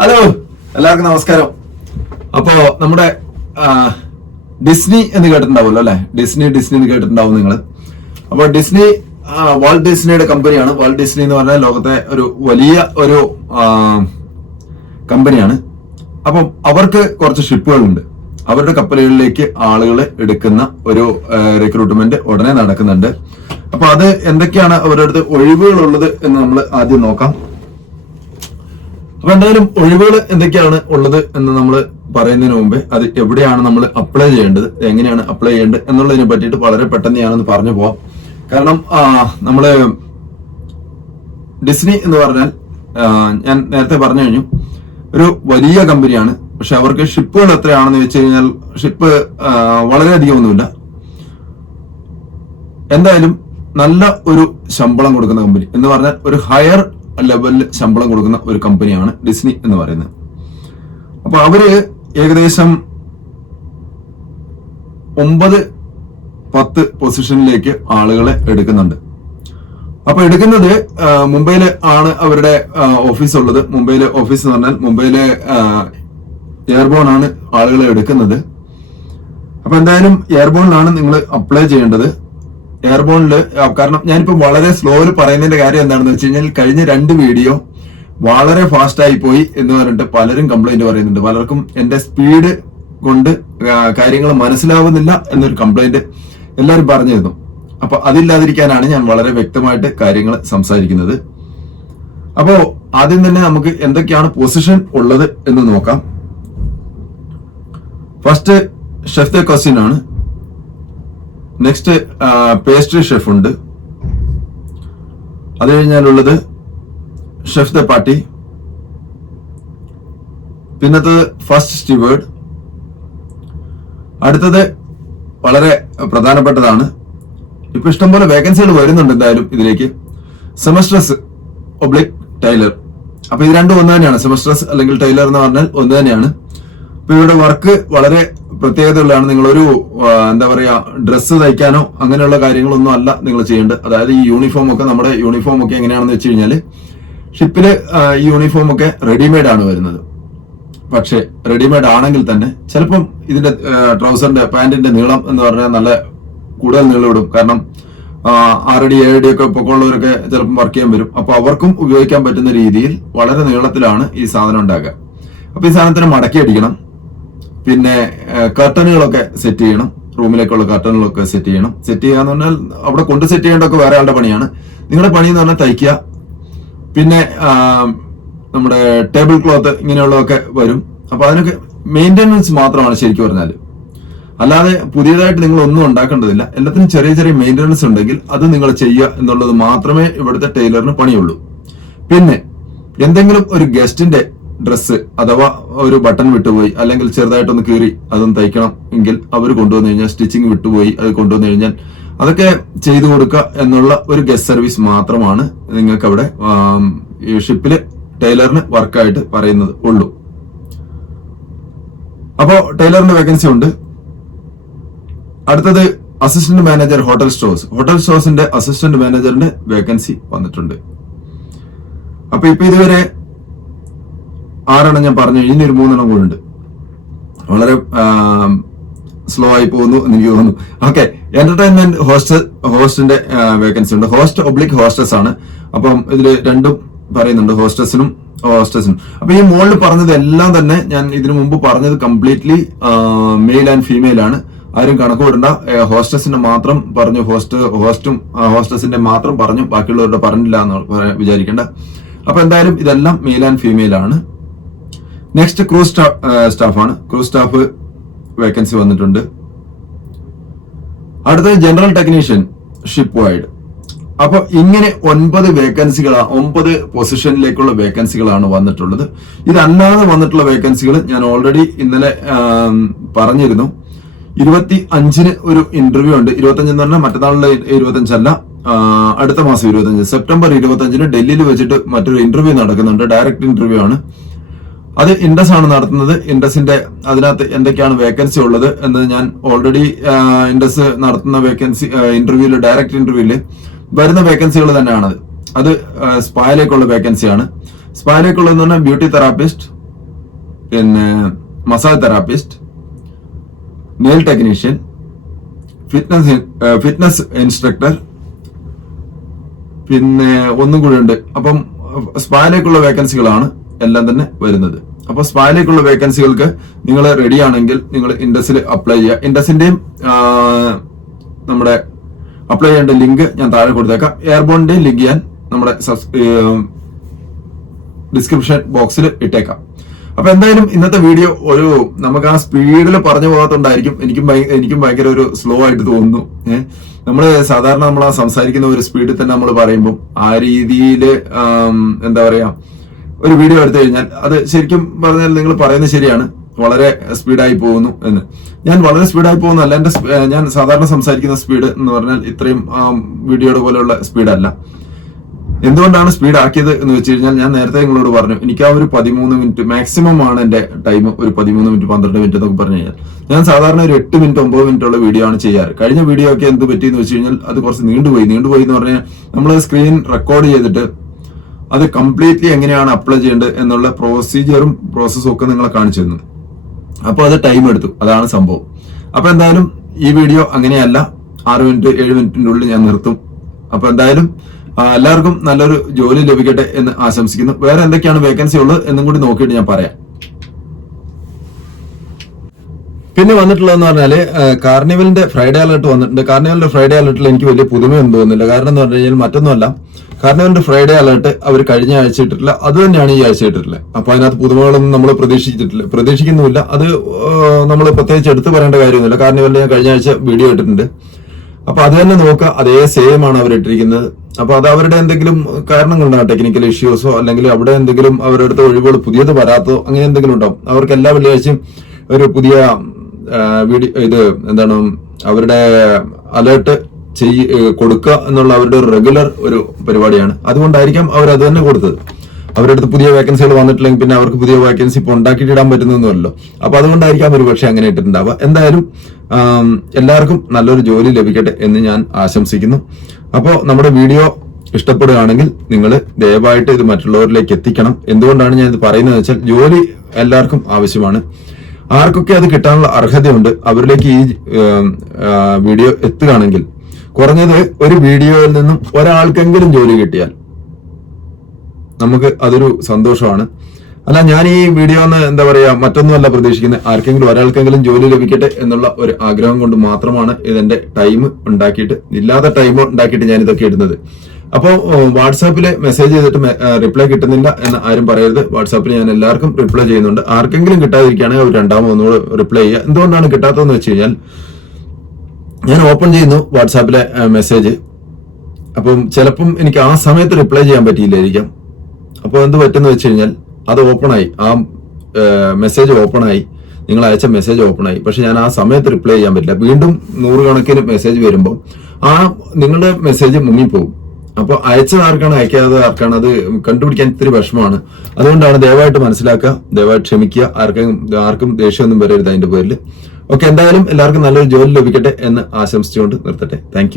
Hello എല്ലാവർക്കും നമസ്കാരം. അപ്പോ നമ്മുടെ ഡിസ്നി എന്ന് കേട്ടിട്ടുണ്ടാവുമല്ലോ അല്ലെ? ഡിസ്നി ഡിസ്നി എന്ന് കേട്ടിട്ടുണ്ടാവും നിങ്ങൾ അപ്പൊ ഡിസ്നി വാൾട്ട് ഡിസ്നിയുടെ കമ്പനിയാണ്. വാൾട്ട് ഡിസ്നി എന്ന് പറഞ്ഞാൽ ലോകത്തെ ഒരു വലിയ ഒരു കമ്പനിയാണ്. അപ്പം അവർക്ക് കുറച്ച് ഷിപ്പുകളുണ്ട്. അവരുടെ കപ്പലുകളിലേക്ക് ആളുകളെ എടുക്കുന്ന ഒരു റിക്രൂട്ട്മെന്റ് ഉടനെ നടക്കുന്നുണ്ട്. അപ്പൊ അത് എന്തൊക്കെയാണ് അവരുടെ അടുത്ത് ഒഴിവുകളുള്ളത് എന്ന് നമ്മൾ ആദ്യം നോക്കാം. അപ്പൊ എന്തായാലും ഒഴിവുകൾ എന്തൊക്കെയാണ് ഉള്ളത് എന്ന് നമ്മൾ പറയുന്നതിന് മുമ്പേ അത് എവിടെയാണ് നമ്മൾ അപ്ലൈ ചെയ്യേണ്ടത് എങ്ങനെയാണ് അപ്ലൈ ചെയ്യേണ്ടത് എന്നുള്ളതിനെ പറ്റിയിട്ട് വളരെ പെട്ടെന്ന് ഞാനൊന്ന് പറഞ്ഞു പോവാം. കാരണം നമ്മൾ ഡിസ്നി എന്ന് പറഞ്ഞാൽ ഞാൻ നേരത്തെ പറഞ്ഞു കഴിഞ്ഞു ഒരു വലിയ കമ്പനിയാണ്. പക്ഷെ അവർക്ക് ഷിപ്പുകൾ എത്രയാണെന്ന് വെച്ച് കഴിഞ്ഞാൽ ഷിപ്പ് വളരെയധികം ഒന്നുമില്ല. എന്തായാലും നല്ല ഒരു ശമ്പളം കൊടുക്കുന്ന കമ്പനി എന്ന് പറഞ്ഞാൽ ഒരു ഹയർ ലെവലിൽ ശമ്പളം കൊടുക്കുന്ന ഒരു കമ്പനിയാണ് ഡിസ്നി എന്ന് പറയുന്നത്. അപ്പൊ അവർ ഏകദേശം ഒമ്പത് പത്ത് പൊസിഷനിലേക്ക് ആളുകളെ എടുക്കുന്നുണ്ട്. അപ്പൊ എടുക്കുന്നത് മുംബൈയിൽ ആണ് അവരുടെ ഓഫീസ് ഉള്ളത്. മുംബൈയിലെ ഓഫീസ് എന്ന് പറഞ്ഞാൽ മുംബൈയിലെ എയർബോൺ ആണ് ആളുകളെ എടുക്കുന്നത്. അപ്പൊ എന്തായാലും എയർബോണിലാണ് നിങ്ങൾ അപ്ലൈ ചെയ്യേണ്ടത്. എയർബോണിൽ കാരണം ഞാനിപ്പോ വളരെ സ്ലോയിൽ പറയുന്നതിന്റെ കാര്യം എന്താണെന്ന് വെച്ച് കഴിഞ്ഞാൽ കഴിഞ്ഞ രണ്ട് വീഡിയോ വളരെ ഫാസ്റ്റ് ആയി പോയി എന്ന് പറഞ്ഞിട്ട് പലരും കംപ്ലൈന്റ് പറയുന്നുണ്ട്. പലർക്കും എന്റെ സ്പീഡ് കൊണ്ട് കാര്യങ്ങൾ മനസ്സിലാവുന്നില്ല എന്നൊരു കംപ്ലൈന്റ് എല്ലാവരും പറഞ്ഞിരുന്നു അപ്പൊ അതില്ലാതിരിക്കാനാണ് ഞാൻ വളരെ വ്യക്തമായിട്ട് കാര്യങ്ങൾ സംസാരിക്കുന്നത്. അപ്പോ ആദ്യം തന്നെ നമുക്ക് എന്തൊക്കെയാണ് പൊസിഷൻ ഉള്ളത് എന്ന് നോക്കാം. ഫസ്റ്റ് ഷെഫ്തെ ക്വസ്റ്റ്യൻ ആണ്. നെക്സ്റ്റ് പേസ്ട്രി ഷെഫ് ഉണ്ട്. അത് കഴിഞ്ഞാലുള്ളത് ഷെഫ് ദ പാർട്ടി പിന്നത്തത് ഫസ്റ്റ് സ്റ്റിവേർഡ് അടുത്തത് വളരെ പ്രധാനപ്പെട്ടതാണ്. ഇപ്പൊ ഇഷ്ടംപോലെ വേക്കൻസികൾ വരുന്നുണ്ട് എന്തായാലും ഇതിലേക്ക്. സെമസ്ട്രസ് ഒബ്ലിക് ടൈലർ അപ്പൊ ഇത് രണ്ടും ഒന്ന് തന്നെയാണ്. സെമസ്ട്രസ് അല്ലെങ്കിൽ ടൈലർ എന്ന് പറഞ്ഞാൽ ഒന്ന് തന്നെയാണ്. അപ്പൊ ഇവരുടെ വർക്ക് വളരെ പ്രത്യേകതയുള്ളതാണ് നിങ്ങളൊരു ഒരു എന്താ പറയാ ഡ്രസ്സ് തയ്ക്കാനോ അങ്ങനെയുള്ള കാര്യങ്ങളൊന്നും അല്ല നിങ്ങൾ ചെയ്യേണ്ടത്. അതായത് ഈ യൂണിഫോം ഒക്കെ നമ്മുടെ യൂണിഫോം ഒക്കെ എങ്ങനെയാണെന്ന് വെച്ച് കഴിഞ്ഞാൽ ഷിപ്പിൽ ഈ യൂണിഫോം ഒക്കെ റെഡിമെയ്ഡ് ആണ് വരുന്നത്. പക്ഷേ റെഡിമെയ്ഡ് ആണെങ്കിൽ തന്നെ ചിലപ്പം ഇതിന്റെ ട്രൗസറിന്റെ പാന്റിന്റെ നീളം എന്ന് പറഞ്ഞാൽ നല്ല കൂടുതൽ നീളം ഇടും. കാരണം ആറടി ഏഴടി ഒക്കെ പൊക്കമുള്ളവരൊക്കെ ചിലപ്പം വർക്ക് ചെയ്യാൻ വരും. അപ്പൊ അവർക്കും ഉപയോഗിക്കാൻ പറ്റുന്ന രീതിയിൽ വളരെ നീളത്തിലാണ് ഈ സാധനം ഉണ്ടാക്കുക. അപ്പൊ ഈ സാധനത്തിന് മടക്കി അടിക്കണം. പിന്നെ കർട്ടനുകളൊക്കെ സെറ്റ് ചെയ്യണം. റൂമിലേക്കുള്ള കർട്ടനുകളൊക്കെ സെറ്റ് ചെയ്യണം. സെറ്റ് ചെയ്യുക എന്ന് പറഞ്ഞാൽ അവിടെ കൊണ്ട് സെറ്റ് ചെയ്യേണ്ടതൊക്കെ വേറെ ആളുടെ പണിയാണ്. നിങ്ങളുടെ പണി എന്ന് പറഞ്ഞാൽ തയ്ക്കുക. പിന്നെ നമ്മുടെ ടേബിൾ ക്ലോത്ത് ഇങ്ങനെയുള്ളതൊക്കെ വരും. അപ്പൊ അതിനൊക്കെ മെയിന്റെനൻസ് മാത്രമാണ് ശരിക്കും പറഞ്ഞാൽ. അല്ലാതെ പുതിയതായിട്ട് നിങ്ങൾ ഒന്നും ഉണ്ടാക്കേണ്ടതില്ല. എല്ലാത്തിനും ചെറിയ ചെറിയ മെയിന്റെനൻസ് ഉണ്ടെങ്കിൽ അത് നിങ്ങൾ ചെയ്യുക എന്നുള്ളത് മാത്രമേ ഇവിടുത്തെ ടൈലറിന് പണിയുള്ളൂ. പിന്നെ എന്തെങ്കിലും ഒരു ഗസ്റ്റിന്റെ ഡ്രസ്സ് അഥവാ ഒരു ബട്ടൺ വിട്ടുപോയി അല്ലെങ്കിൽ ചെറുതായിട്ടൊന്ന് കീറി അതൊന്ന് തയ്ക്കണം എങ്കിൽ അവർ കൊണ്ടുവന്നു കഴിഞ്ഞാൽ സ്റ്റിച്ചിങ് വിട്ടുപോയി അത് കൊണ്ടുവന്നു കഴിഞ്ഞാൽ അതൊക്കെ ചെയ്തു കൊടുക്കുക എന്നുള്ള ഒരു ഗസ്റ്റ് സർവീസ് മാത്രമാണ് നിങ്ങൾക്ക് അവിടെ ഷിപ്പിൽ ടൈലറിന് വർക്കായിട്ട് പറയുന്നത് ഉള്ളൂ. അപ്പോ ടൈലറിന്റെ വേക്കൻസി ഉണ്ട്. അടുത്തത് assistant manager hotel stores hotel സ്റ്റോഴ്സിന്റെ assistant മാനേജറിന്റെ വേക്കൻസി വന്നിട്ടുണ്ട്. അപ്പൊ ഇപ്പൊ ഇതുവരെ ആറെണ്ണം ഞാൻ പറഞ്ഞു ഇനി ഒരു മൂന്നെണ്ണം കൂടെ ഉണ്ട്. വളരെ സ്ലോ ആയി പോകുന്നു എന്ന് എനിക്ക് തോന്നുന്നു. ഓക്കെ എന്റർടൈൻമെന്റ് ഹോസ്റ്റ് ഹോസ്റ്റിന്റെ വേക്കൻസി ഉണ്ട്. ഹോസ്റ്റ് ഒബ്ലിക് ഹോസ്റ്റസ് ആണ്. അപ്പം ഇതിൽ രണ്ടും പറയുന്നുണ്ട് ഹോസ്റ്റസിനും ഹോസ്റ്റസിനും അപ്പൊ ഈ മോളിൽ പറഞ്ഞത് എല്ലാം തന്നെ ഞാൻ ഇതിനു മുമ്പ് പറഞ്ഞത് കംപ്ലീറ്റ്ലി മെയിൽ ആൻഡ് ഫീമെയിൽ ആണ്. ആരും കണക്ക് വിടണ്ട ഹോസ്റ്റസിന്റെ മാത്രം പറഞ്ഞു ഹോസ്റ്റ് ഹോസ്റ്റും ഹോസ്റ്റസിന്റെ മാത്രം പറഞ്ഞു ബാക്കിയുള്ളവരുടെ പറഞ്ഞില്ല എന്ന് വിചാരിക്കേണ്ട. അപ്പൊ എന്തായാലും ഇതെല്ലാം മെയിൽ ആൻഡ് ഫീമെയിൽ ആണ്. നെക്സ്റ്റ് ക്രൂ സ്റ്റാഫ് സ്റ്റാഫാണ് ക്രൂ സ്റ്റാഫ് വേക്കൻസി വന്നിട്ടുണ്ട്. അടുത്തത് ജനറൽ ടെക്നീഷ്യൻ ഷിപ്പ് വൈഡ് അപ്പൊ ഇങ്ങനെ ഒൻപത് വേക്കൻസികളാണ് ഒമ്പത് പൊസിഷനിലേക്കുള്ള വേക്കൻസികളാണ് വന്നിട്ടുള്ളത്. ഇതല്ലാതെ വന്നിട്ടുള്ള വേക്കൻസികൾ ഞാൻ ഓൾറെഡി ഇന്നലെ പറഞ്ഞിരുന്നു. ഇരുപത്തി അഞ്ചിന് ഒരു ഇന്റർവ്യൂ ഉണ്ട്. ഇരുപത്തി അഞ്ചെന്ന് പറഞ്ഞാൽ മറ്റന്നാളിലെ ഇരുപത്തി അഞ്ചല്ല അടുത്ത മാസം ഇരുപത്തി അഞ്ച് സെപ്റ്റംബർ ഇരുപത്തി അഞ്ചിന് ഡൽഹിയിൽ വെച്ചിട്ട് മറ്റൊരു ഇന്റർവ്യൂ നടക്കുന്നുണ്ട്. ഡയറക്റ്റ് ഇന്റർവ്യൂ ആണ്. അത് ഇൻഡസ് ആണ് നടത്തുന്നത്. ഇൻഡസിന്റെ അതിനകത്ത് എന്തൊക്കെയാണ് വേക്കൻസി ഉള്ളത് എന്ന് ഞാൻ ഓൾറെഡി ഇൻഡസ് നടത്തുന്ന വേക്കൻസി ഇന്റർവ്യൂൽ ഡയറക്റ്റ് ഇന്റർവ്യൂൽ വരുന്ന വേക്കൻസികൾ തന്നെയാണത്. അത് സ്പായിലേക്കുള്ള വേക്കൻസിയാണ് സ്പായിലേക്കുള്ളതെന്ന് പറഞ്ഞാൽ ബ്യൂട്ടി തെറാപ്പിസ്റ്റ് പിന്നെ massage therapist nail technician fitness fitness instructor പിന്നെ ഒന്നും കൂടി ഉണ്ട്. അപ്പം സ്പായിലേക്കുള്ള വേക്കൻസികളാണ് എല്ലാം തന്നെ വരുന്നത്. അപ്പൊ സ്പായിലേക്കുള്ള വേക്കൻസികൾക്ക് നിങ്ങൾ റെഡി ആണെങ്കിൽ നിങ്ങൾ ഇൻഡസിൽ അപ്ലൈ ചെയ്യുക. ഇൻഡസിന്റെയും നമ്മുടെ അപ്ലൈ ചെയ്യേണ്ട ലിങ്ക് ഞാൻ താഴെ കൊടുത്തേക്കാം. എയർബോണിന്റെയും ലിങ്ക് ഞാൻ നമ്മുടെ ഡിസ്ക്രിപ്ഷൻ ബോക്സിൽ ഇട്ടേക്കാം. അപ്പൊ എന്തായാലും ഇന്നത്തെ വീഡിയോ ഒരു നമുക്ക് ആ സ്പീഡിൽ പറഞ്ഞു പോകാത്തോണ്ടായിരിക്കും എനിക്കും എനിക്കും ഭയങ്കര ഒരു സ്ലോ ആയിട്ട് തോന്നുന്നു. നമ്മൾ സാധാരണ നമ്മൾ ആ സംസാരിക്കുന്ന ഒരു സ്പീഡിൽ തന്നെ നമ്മൾ പറയുമ്പോൾ ആ രീതിയിൽ എന്താ പറയാ ഒരു വീഡിയോ എടുത്തു കഴിഞ്ഞാൽ അത് ശരിക്കും പറഞ്ഞാൽ നിങ്ങൾ പറയുന്നത് ശരിയാണ്. വളരെ സ്പീഡായി പോകുന്നു എന്ന്. ഞാൻ വളരെ സ്പീഡായി പോകുന്നല്ല എന്റെ ഞാൻ സാധാരണ സംസാരിക്കുന്ന സ്പീഡ് എന്ന് പറഞ്ഞാൽ ഇത്രയും വീഡിയോയുടെ പോലെയുള്ള സ്പീഡല്ല എന്തുകൊണ്ടാണ് സ്പീഡ് ആക്കിയത് എന്ന് വെച്ച് കഴിഞ്ഞാൽ ഞാൻ നേരത്തെ നിങ്ങളോട് പറഞ്ഞു. എനിക്ക് ആ ഒരു പതിമൂന്ന് മിനിറ്റ് മാക്സിമം ആണ് എന്റെ ടൈം ഒരു പതിമൂന്ന് മിനിറ്റ് പന്ത്രണ്ട് മിനിറ്റ് എന്നൊക്കെ പറഞ്ഞു കഴിഞ്ഞാൽ. ഞാൻ സാധാരണ ഒരു എട്ട് മിനിറ്റ് ഒമ്പത് മിനിറ്റ് ഉള്ള വീഡിയോ ആണ് ചെയ്യാറ്. കഴിഞ്ഞ വീഡിയോ ഒക്കെ എന്ത് പറ്റിയെന്ന് വെച്ച് കഴിഞ്ഞാൽ അത് കുറച്ച് നീണ്ടുപോയി. നീണ്ടുപോയി എന്ന് പറഞ്ഞാൽ നമ്മൾ സ്ക്രീൻ റെക്കോർഡ് ചെയ്തിട്ട് അത് കംപ്ലീറ്റ്ലി എങ്ങനെയാണ് അപ്ലൈ ചെയ്യേണ്ടത് എന്നുള്ള പ്രൊസീജിയറും പ്രോസസ്സും ഒക്കെ നിങ്ങളെ കാണിച്ചു തന്നു അപ്പോൾ അത് ടൈം എടുത്തു. അതാണ് സംഭവം. അപ്പൊ എന്തായാലും ഈ വീഡിയോ അങ്ങനെയല്ല. ആറ് മിനിറ്റ് ഏഴ് മിനിറ്റിന്റെ ഉള്ളിൽ ഞാൻ നിർത്തും. അപ്പൊ എന്തായാലും എല്ലാവർക്കും നല്ലൊരു ജോലി ലഭിക്കട്ടെ എന്ന് ആശംസിക്കുന്നു. വേറെ എന്തൊക്കെയാണ് വേക്കൻസി ഉള്ളത് എന്നും കൂടി നോക്കിയിട്ട് ഞാൻ പറയാം. പിന്നെ വന്നിട്ടുള്ളതെന്ന് പറഞ്ഞാൽ കാർണിവലിന്റെ ഫ്രൈഡേ അലർട്ട് വന്നിട്ടുണ്ട്. കാർണിവലിന്റെ ഫ്രൈഡേ അലർട്ടിൽ എനിക്ക് വലിയ പുതുമയൊന്നും തോന്നുന്നില്ല. കാരണം എന്ന് പറഞ്ഞു കഴിഞ്ഞാൽ മറ്റൊന്നുമല്ല. കാർണിവലിന്റെ ഫ്രൈഡേ അലർട്ട് അവർ കഴിഞ്ഞ ആഴ്ച ഇട്ടിട്ടില്ല. അത് തന്നെയാണ് ഈ ആഴ്ച ഇട്ടിട്ടുള്ളത്. അപ്പൊ അതിനകത്ത് പുതുമകളൊന്നും നമ്മൾ പ്രതീക്ഷിച്ചിട്ടില്ല പ്രതീക്ഷിക്കുന്നുമില്ല. അത് നമ്മൾ പ്രത്യേകിച്ച് എടുത്തു പറയേണ്ട കാര്യമൊന്നുമില്ല. കാരണം ഇവരുടെ ഞാൻ കഴിഞ്ഞ ആഴ്ച വീഡിയോ ഇട്ടിട്ടുണ്ട്. അപ്പൊ അത് തന്നെ നോക്കുക. അതേ സെയിം ആണ് അവർ ഇട്ടിരിക്കുന്നത്. അപ്പൊ അത് അവരുടെ എന്തെങ്കിലും കാരണങ്ങളുണ്ടാവും ടെക്നിക്കൽ ഇഷ്യൂസോ അല്ലെങ്കിൽ അവിടെ എന്തെങ്കിലും അവരുടെ അടുത്ത് ഒഴിവുകൾ പുതിയത് വരാത്തോ അങ്ങനെ എന്തെങ്കിലും ഉണ്ടാവും അവർക്ക് എല്ലാ വെള്ളിയാഴ്ചയും ഒരു പുതിയ വീഡിയോ ഇത് എന്താണ് അവരുടെ അലേർട്ട് ചെയ്യ കൊടുക്കുക എന്നുള്ള അവരുടെ ഒരു റെഗുലർ ഒരു പരിപാടിയാണ്. അതുകൊണ്ടായിരിക്കാം അവർ അത് തന്നെ കൊടുത്തത്. അവരുടെ അടുത്ത് പുതിയ വേക്കൻസികൾ വന്നിട്ടില്ലെങ്കിൽ പിന്നെ അവർക്ക് പുതിയ വേക്കൻസി ഇപ്പോൾ ഉണ്ടാക്കിയിട്ടിടാൻ പറ്റുന്നൊന്നുമല്ലോ അപ്പൊ അതുകൊണ്ടായിരിക്കാം ഒരു പക്ഷേ അങ്ങനെ ഇട്ടിട്ടുണ്ടാവുക. എന്തായാലും എല്ലാവർക്കും നല്ലൊരു ജോലി ലഭിക്കട്ടെ എന്ന് ഞാൻ ആശംസിക്കുന്നു. അപ്പോൾ നമ്മുടെ വീഡിയോ ഇഷ്ടപ്പെടുകയാണെങ്കിൽ നിങ്ങൾ ദയവായിട്ട് ഇത് മറ്റുള്ളവരിലേക്ക് എത്തിക്കണം. എന്തുകൊണ്ടാണ് ഞാൻ ഇത് പറയുന്നത് വെച്ചാൽ ജോലി എല്ലാവർക്കും ആവശ്യമാണ്. ആർക്കൊക്കെ അത് കിട്ടാനുള്ള അർഹതയുണ്ട് അവരിലേക്ക് ഈ വീഡിയോ എത്തുകയാണെങ്കിൽ കുറഞ്ഞത് ഒരു വീഡിയോയിൽ നിന്നും ഒരാൾക്കെങ്കിലും ജോലി കിട്ടിയാൽ നമുക്ക് അതൊരു സന്തോഷമാണ്. അല്ല ഞാൻ ഈ വീഡിയോ എന്ന് എന്താ പറയാ മറ്റൊന്നുമല്ല പ്രതീക്ഷിക്കുന്നത് ആർക്കെങ്കിലും ഒരാൾക്കെങ്കിലും ജോലി ലഭിക്കട്ടെ എന്നുള്ള ഒരു ആഗ്രഹം കൊണ്ട് മാത്രമാണ് ഇതിന്റെ ടൈം ഉണ്ടാക്കിയിട്ട് ഇല്ലാത്ത ടൈം ഉണ്ടാക്കിയിട്ട് ഞാൻ ഇതൊക്കെ ഇടുന്നത്. അപ്പോൾ വാട്സാപ്പിൽ മെസ്സേജ് ചെയ്തിട്ട് റിപ്ലൈ കിട്ടുന്നില്ല എന്ന് ആരും പറയരുത്. വാട്സാപ്പിൽ ഞാൻ എല്ലാവർക്കും റിപ്ലൈ ചെയ്യുന്നുണ്ട്. ആർക്കെങ്കിലും കിട്ടാതിരിക്കുകയാണെങ്കിൽ അവർ രണ്ടാമത് ഒന്നുകൂടെ റിപ്ലൈ ചെയ്യുക. എന്തുകൊണ്ടാണ് കിട്ടാത്തതെന്ന് വെച്ച് കഴിഞ്ഞാൽ ഞാൻ ഓപ്പൺ ചെയ്യുന്നു വാട്സാപ്പിലെ മെസ്സേജ് അപ്പം ചിലപ്പം എനിക്ക് ആ സമയത്ത് റിപ്ലൈ ചെയ്യാൻ പറ്റിയില്ലായിരിക്കാം. അപ്പോൾ എന്ത് പറ്റുന്ന വെച്ച് കഴിഞ്ഞാൽ അത് ഓപ്പണായി ആ മെസ്സേജ് ഓപ്പണായി നിങ്ങൾ അയച്ച മെസ്സേജ് ഓപ്പണായി പക്ഷെ ഞാൻ ആ സമയത്ത് റിപ്ലൈ ചെയ്യാൻ പറ്റില്ല. വീണ്ടും നൂറുകണക്കിന് മെസ്സേജ് വരുമ്പോൾ ആ നിങ്ങളുടെ മെസ്സേജ് മുങ്ങിപ്പോകും അപ്പോൾ അയച്ചത് ആർക്കാണ് അയക്കാതെ ആർക്കാണ്? അത് കണ്ടുപിടിക്കാൻ ഇത്തിരി വിഷമമാണ്. അതുകൊണ്ടാണ് ദയവായിട്ട് മനസ്സിലാക്കുക ദയവായിട്ട് ക്ഷമിക്കുക. ആർക്കും ആർക്കും ദേഷ്യമൊന്നും വരരുത് അതിന്റെ പേരിൽ. ഓക്കെ എന്തായാലും എല്ലാവർക്കും നല്ലൊരു ജോലി ലഭിക്കട്ടെ എന്ന് ആശംസിച്ചുകൊണ്ട് നിർത്തട്ടെ. താങ്ക്